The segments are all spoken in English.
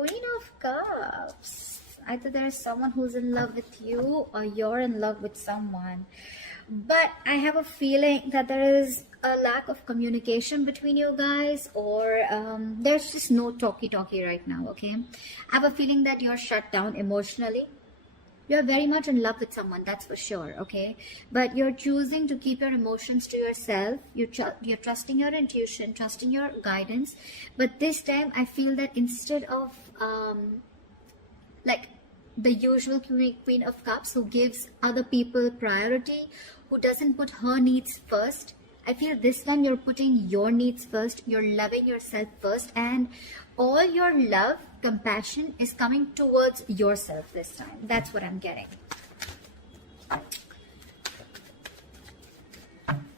Queen of Cups. Either there is someone who's in love with you or you're in love with someone. But I have a feeling that there is a lack of communication between you guys, or there's just no talky-talky right now, okay? I have a feeling that you're shut down emotionally. You're very much in love with someone, that's for sure, okay? But you're choosing to keep your emotions to yourself. You're trusting your intuition, trusting your guidance. But this time, I feel that instead of like the usual Queen of Cups who gives other people priority, who doesn't put her needs first, I feel this time you're putting your needs first, you're loving yourself first, and all your love, compassion is coming towards yourself this time. That's what I'm getting.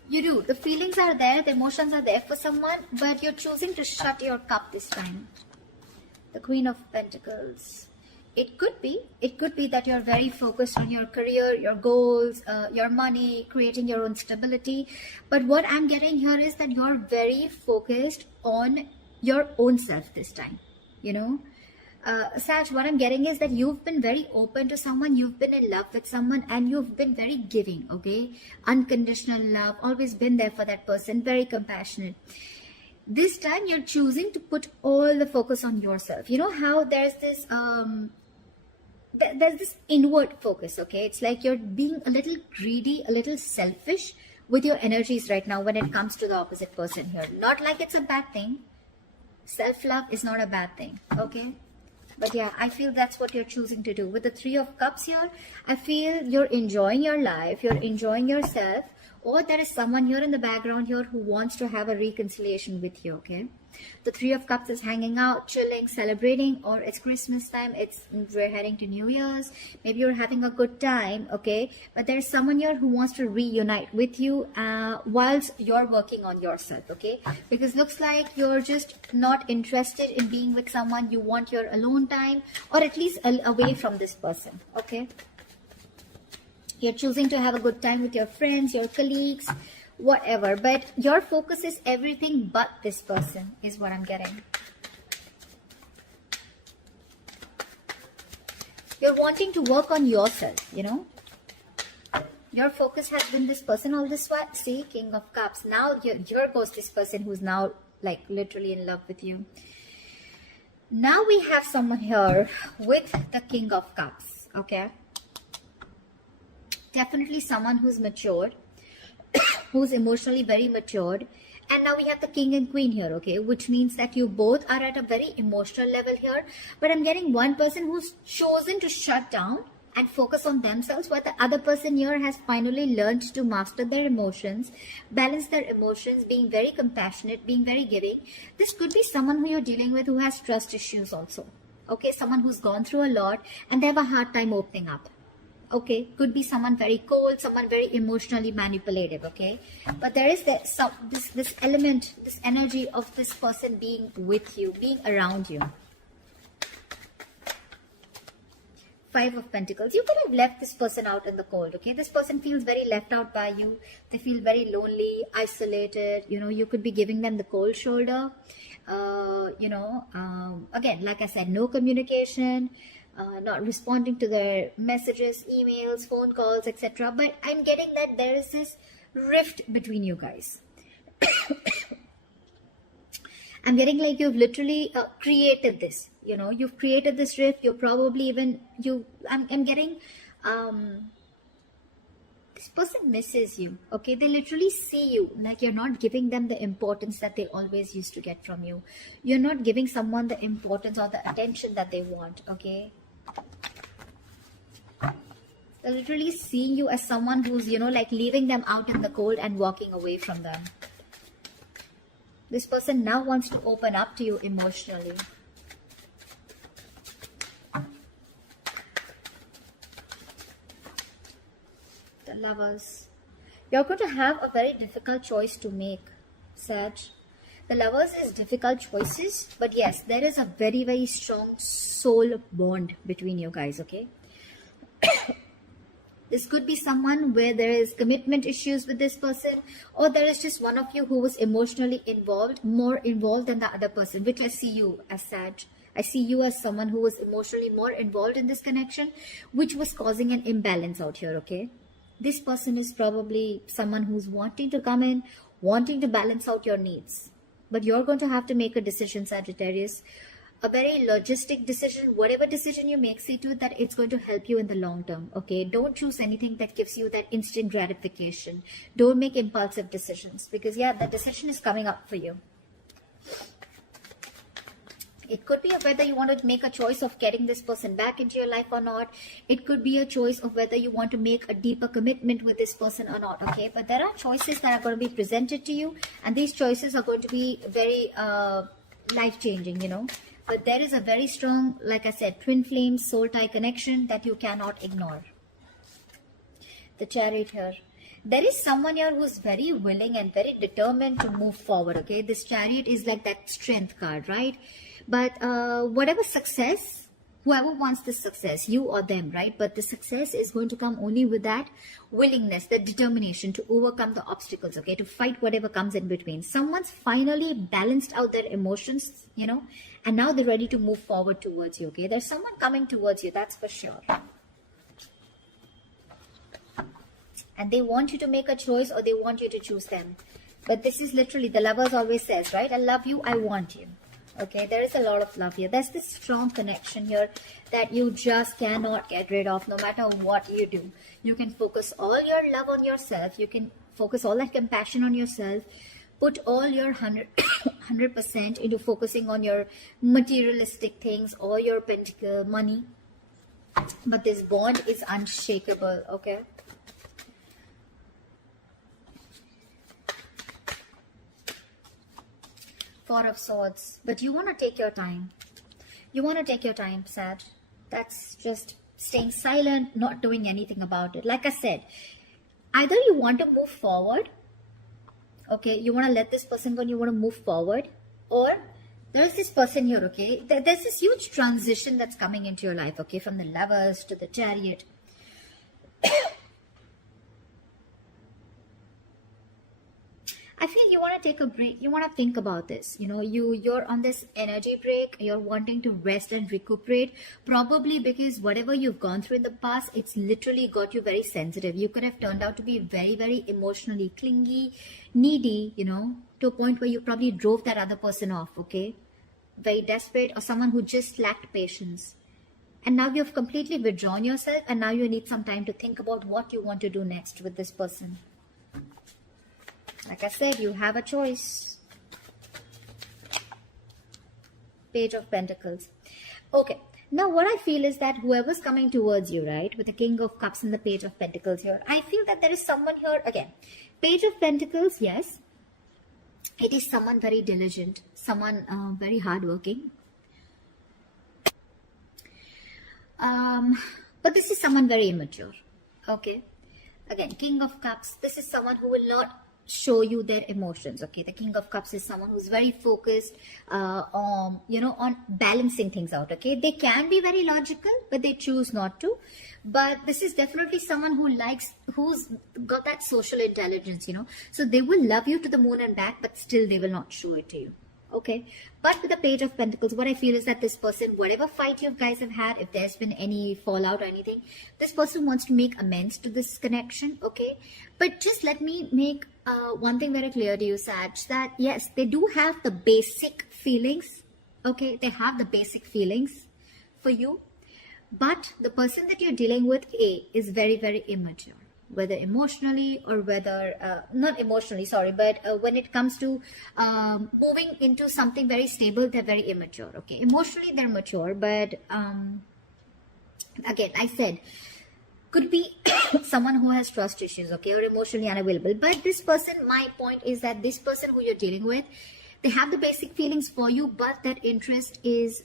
You do. The feelings are there, the emotions are there for someone, but you're choosing to shut your cup this time. The Queen of Pentacles. It could be that you're very focused on your career, your goals, your money, creating your own stability. But what I'm getting here is that you're very focused on your own self this time, you know. Sag, what I'm getting is that you've been very open to someone, you've been in love with someone, and you've been very giving, okay? Unconditional love, always been there for that person, very compassionate. This time you're choosing to put all the focus on yourself. You know how there's this inward focus, okay? It's like you're being a little greedy, a little selfish with your energies right now when it comes to the opposite person here. Not like it's a bad thing. Self-love is not a bad thing, okay? But yeah, I feel that's what you're choosing to do. With the Three of Cups here, I feel you're enjoying your life, you're enjoying yourself, or there is someone here in the background here who wants to have a reconciliation with you, okay? The Three of Cups is hanging out, chilling, celebrating, or it's Christmas time, we're heading to New Year's, maybe you're having a good time, okay? But there's someone here who wants to reunite with you whilst you're working on yourself, okay? Because looks like you're just not interested in being with someone. You want your alone time, or at least away from this person, okay? You're choosing to have a good time with your friends, your colleagues, whatever. But your focus is everything but this person, is what I'm getting. You're wanting to work on yourself, you know. Your focus has been this person all this while. See, King of Cups. Now here goes this person who's now like literally in love with you. Now we have someone here with the King of Cups, okay? Definitely someone who's matured, who's emotionally very matured. And now we have the King and Queen here, okay? Which means that you both are at a very emotional level here. But I'm getting one person who's chosen to shut down and focus on themselves, while the other person here has finally learned to master their emotions, balance their emotions, being very compassionate, being very giving. This could be someone who you're dealing with who has trust issues also, okay? Someone who's gone through a lot and they have a hard time opening up. Okay, could be someone very cold, someone very emotionally manipulative, okay? But there is this element, this energy of this person being with you, being around you. Five of Pentacles. You could have left this person out in the cold, okay? This person feels very left out by you. They feel very lonely, isolated. You know, you could be giving them the cold shoulder. Again, like I said, no communication. Not responding to their messages, emails, phone calls, etc. But I'm getting that there is this rift between you guys. I'm getting like you've literally created this. You know, you've created this rift. You're probably even I'm getting this person misses you. Okay, they literally see you like you're not giving them the importance that they always used to get from you. You're not giving someone the importance or the attention that they want. Okay. They're literally seeing you as someone who's, you know, like leaving them out in the cold and walking away from them. This person now wants to open up to you emotionally. The Lovers. You're going to have a very difficult choice to make, Sag. The Lovers is difficult choices, but yes, there is a very, very strong soul bond between you guys, okay? This could be someone where there is commitment issues with this person, or there is just one of you who was emotionally involved, more involved than the other person, which I see you as Sag. I see you as someone who was emotionally more involved in this connection, which was causing an imbalance out here, okay? This person is probably someone who's wanting to come in, wanting to balance out your needs. But you're going to have to make a decision, Sagittarius. A very logistic decision. Whatever decision you make, see to it that it's going to help you in the long term, okay? Don't choose anything that gives you that instant gratification. Don't make impulsive decisions, because yeah, the decision is coming up for you. It could be of whether you want to make a choice of getting this person back into your life or not. It could be a choice of whether you want to make a deeper commitment with this person or not, okay? But there are choices that are going to be presented to you, and these choices are going to be very life-changing, you know. But there is a very strong, like I said, twin flame soul tie connection that you cannot ignore. The Chariot here. There is someone here who's very willing and very determined to move forward, okay? This Chariot is like that strength card, right? But whatever success, whoever wants this success, you or them, right? But the success is going to come only with that willingness, the determination to overcome the obstacles, okay? To fight whatever comes in between. Someone's finally balanced out their emotions, you know, and now they're ready to move forward towards you, okay? There's someone coming towards you, that's for sure. And they want you to make a choice, or they want you to choose them. But this is literally, the Lovers always says, right? I love you, I want you. Okay, there is a lot of love here. There's this strong connection here that you just cannot get rid of no matter what you do. You can focus all your love on yourself. You can focus all that compassion on yourself. Put all your 100% into focusing on your materialistic things or your pentacle money. But this bond is unshakable, okay? Four of Swords. But you want to take your time. You want to take your time, Sag. That's just staying silent, not doing anything about it. Like I said, either you want to move forward, okay, you want to let this person go and you want to move forward, or there's this person here, okay, there's this huge transition that's coming into your life, okay, from the Lovers to the Chariot. I feel you want to take a break. You want to think about this. You know, you're on this energy break. You're wanting to rest and recuperate. Probably because whatever you've gone through in the past, it's literally got you very sensitive. You could have turned out to be very, very emotionally clingy, needy, you know, to a point where you probably drove that other person off, okay? Very desperate, or someone who just lacked patience. And now you've completely withdrawn yourself, and now you need some time to think about what you want to do next with this person. Like I said, you have a choice. Page of Pentacles. Okay. Now what I feel is that whoever's coming towards you, right, with the King of Cups and the Page of Pentacles here, I feel that there is someone here, again, Page of Pentacles, yes. It is someone very diligent, someone very hardworking. But this is someone very immature. Okay. Again, King of Cups, this is someone who will not show you their emotions, okay? The King of Cups is someone who's very focused on, you know, on balancing things out, okay? They can be very logical, but they choose not to. But this is definitely someone who's got that social intelligence, you know? So they will love you to the moon and back, but still they will not show it to you. Okay, but with the Page of Pentacles, what I feel is that this person, whatever fight you guys have had, if there's been any fallout or anything, this person wants to make amends to this connection, okay? But just let me make one thing very clear to you, Sag, that yes, they do have the basic feelings, okay? They have the basic feelings for you, but the person that you're dealing with, is very, very immature. Whether emotionally or whether, not emotionally, sorry, but when it comes to moving into something very stable, they're very immature, okay? Emotionally, they're mature, but again, I said, could be someone who has trust issues, okay, or emotionally unavailable. But this person, my point is that this person who you're dealing with, they have the basic feelings for you, but that interest is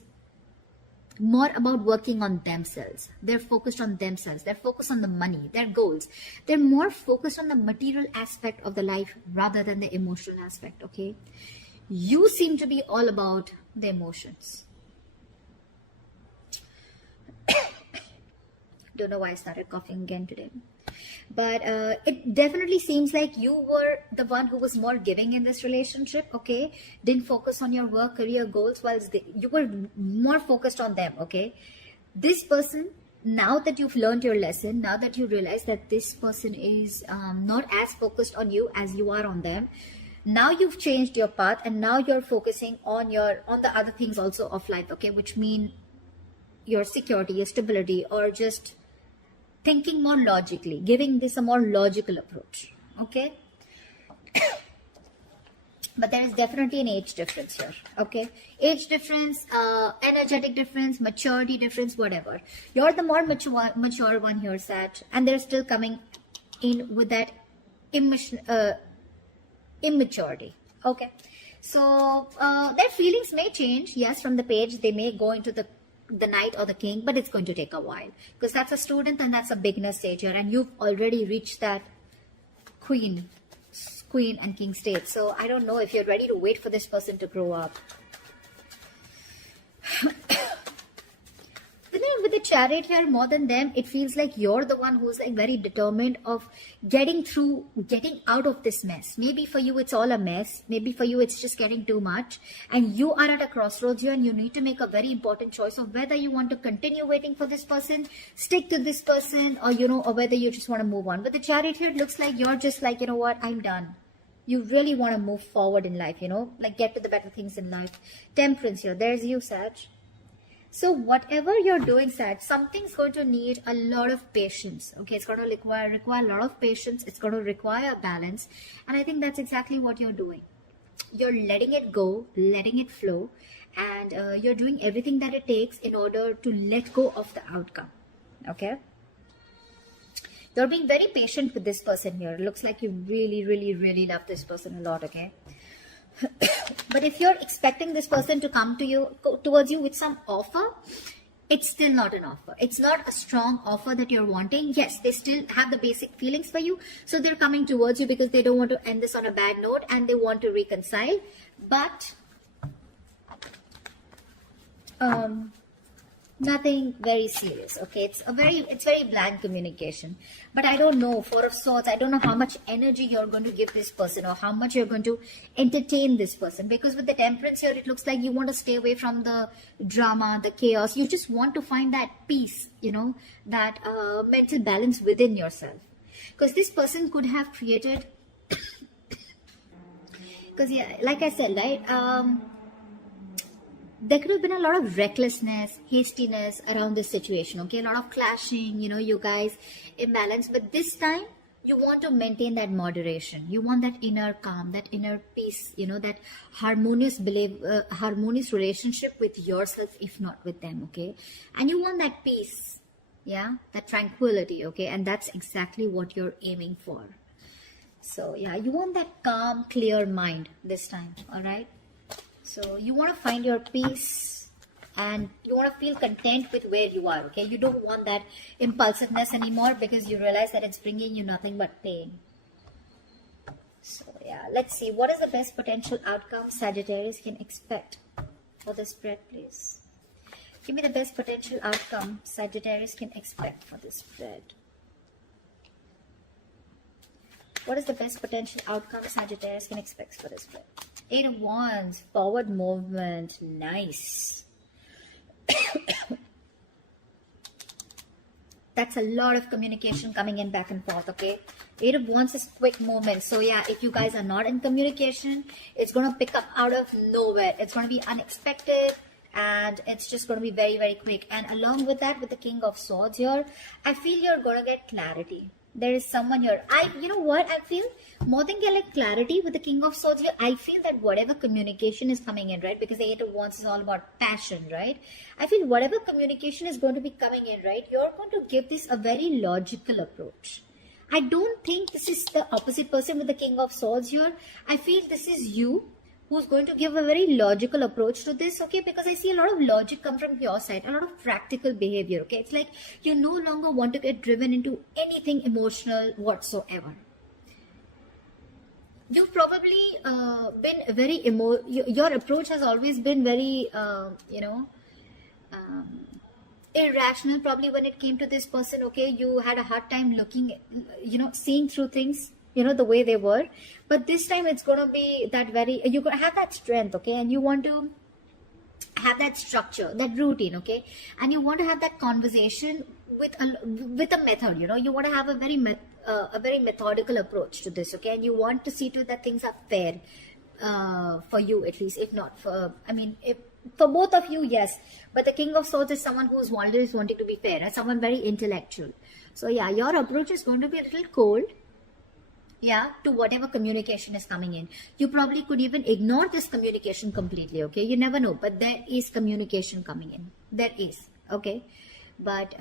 more about working on themselves. They're focused on themselves. They're focused on the money, their goals. They're more focused on the material aspect of the life rather than the emotional aspect, okay? You seem to be all about the emotions. Don't know why I started coughing again today. But it definitely seems like you were the one who was more giving in this relationship, okay? Didn't focus on your work, career goals, while you were more focused on them, okay? This person, now that you've learned your lesson, now that you realize that this person is not as focused on you as you are on them, now you've changed your path, and now you're focusing on the other things also of life, okay? Which mean your security, your stability, or just thinking more logically, giving this a more logical approach, okay? But there is definitely an age difference here, okay? Age difference, energetic difference, maturity difference, whatever. You're the more mature one here, Sag, and they're still coming in with that immaturity, okay? So their feelings may change, yes, from the page. They may go into the knight or the king, but it's going to take a while, because that's a student and that's a beginner stage here, and you've already reached that queen and king state. So I don't know if you're ready to wait for this person to grow up. With the chariot here, more than them, it feels like you're the one who's like very determined of getting out of this mess. Maybe for you it's all a mess, maybe for you it's just getting too much, and you are at a crossroads here, and you need to make a very important choice of whether you want to continue waiting for this person, stick to this person, or or whether you just want to move on. But the chariot here, it looks like you're just like, you know what, I'm done. You really want to move forward in life, like get to the better things in life. Temperance here, there's you, Sag. So whatever you're doing, Sag, something's going to need a lot of patience, okay? It's going to require a lot of patience. It's going to require balance, and I think that's exactly what you're doing. You're letting it go, letting it flow, and you're doing everything that it takes in order to let go of the outcome, okay? You're being very patient with this person here. It looks like you really, really, really love this person a lot, okay? But if you're expecting this person to come towards you with some offer, it's still not an offer. It's not a strong offer that you're wanting. Yes, they still have the basic feelings for you, so they're coming towards you because they don't want to end this on a bad note, and they want to reconcile. But nothing very serious, okay? It's very blank communication. But I don't know, Four of Swords, I don't know how much energy you're going to give this person, or how much you're going to entertain this person, because with the Temperance here, it looks like you want to stay away from the drama, the chaos. You just want to find that peace, that mental balance within yourself, because this person could have created because like I said, right, there could have been a lot of recklessness, hastiness around this situation, okay? A lot of clashing, you guys imbalance. But this time, you want to maintain that moderation. You want that inner calm, that inner peace, that harmonious relationship with yourself, if not with them, okay? And you want that peace, yeah? That tranquility, okay? And that's exactly what you're aiming for. So, yeah, you want that calm, clear mind this time, all right? So you want to find your peace, and you want to feel content with where you are, okay? You don't want that impulsiveness anymore, because you realize that it's bringing you nothing but pain. So yeah, let's see. What is the best potential outcome Sagittarius can expect for this spread, please? Give me the best potential outcome Sagittarius can expect for this spread. What is the best potential outcome Sagittarius can expect for this spread? Eight of Wands, forward movement, nice. That's a lot of communication coming in back and forth, okay? Eight of Wands is quick movement. So yeah, if you guys are not in communication, it's going to pick up out of nowhere. It's going to be unexpected, and it's just going to be very, very quick. And along with that, with the King of Swords here, I feel you're going to get clarity. There is someone here. You know what? I feel more than get clarity with the King of Swords here. I feel that whatever communication is coming in, right? Because the Eight of Wands is all about passion, right? I feel whatever communication is going to be coming in, right? You're going to give this a very logical approach. I don't think this is the opposite person with the King of Swords here. I feel this is you who's going to give a very logical approach to this, okay? Because I see a lot of logic come from your side, a lot of practical behavior, okay? It's like you no longer want to get driven into anything emotional whatsoever. You've probably been very your approach has always been very, irrational probably when it came to this person. Okay, you had a hard time looking, seeing through things, the way they were. But this time it's going to be that you're going to have that strength, okay, and you want to have that structure, that routine, okay, and you want to have that conversation with a method. You want to have a very methodical approach to this, okay, and you want to see to it that things are fair for you, at least. If not for, if for both of you, yes, but the King of Swords is someone who's always wanting to be fair and someone very intellectual. So yeah, your approach is going to be a little cold, yeah, to whatever communication is coming in. You probably could even ignore this communication completely, okay, you never know, but there is communication coming in, there is, okay. But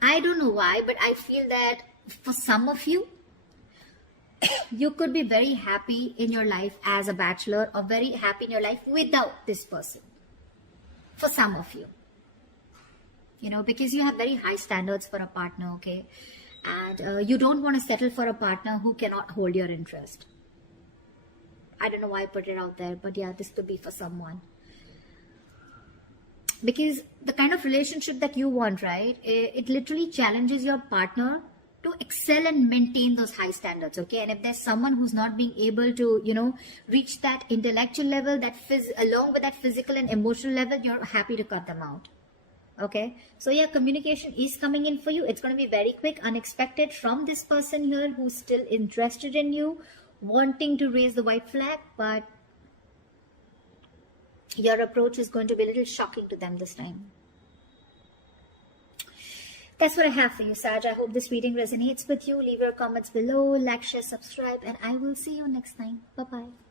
I don't know why, but I feel that for some of you, you could be very happy in your life as a bachelor, or very happy in your life without this person. For some of you, because you have very high standards for a partner, okay, and you don't want to settle for a partner who cannot hold your interest. I don't know why I put it out there, but yeah, this could be for someone. Because the kind of relationship that you want, right, it literally challenges your partner to excel and maintain those high standards, okay. And if there's someone who's not being able to reach that intellectual level, along with that physical and emotional level, you're happy to cut them out, okay. So yeah, communication is coming in for you. It's going to be very quick, unexpected, from this person here who's still interested in you, wanting to raise the white flag, but your approach is going to be a little shocking to them this time. That's what I have for you, Sag. I hope this reading resonates with you. Leave your comments below, like, share, subscribe, and I will see you next time. Bye-bye.